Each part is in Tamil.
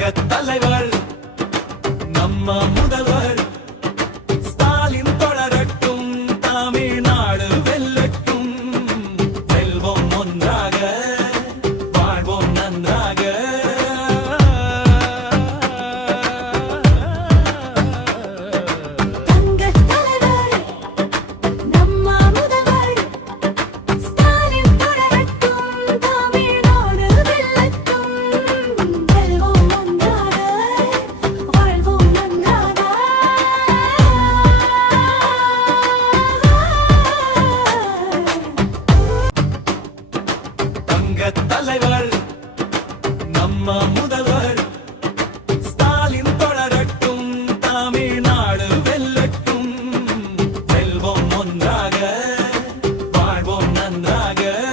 தங்க தலைவர் நம்ம முதல்வர். ஸ்டாலின் தொடரட்டும் தமிழ்நாடு வெல்லட்டும். செல்வோம் ஒன்றாக வாழ்வோம் நன்றாக. தலைவர் நம்ம முதல்வர். ஸ்டாலின் தொடரட்டும் தமிழ்நாடு வெல்லட்டும். செல்வோம் ஒன்றாக வாழ்வோம் நன்றாக.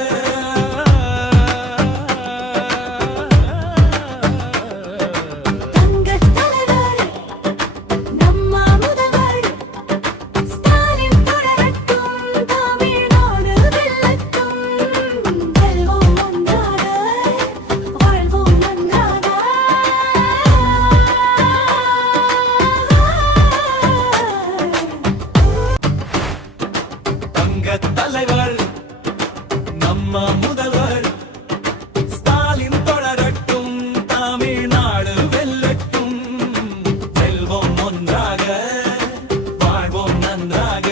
அம்மா முதல்வர். ஸ்டாலின் தொடரட்டும் தமிழ்நாடு வெல்லட்டும். செல்வோம் ஒன்றாக வாழ்வோம் நன்றாக.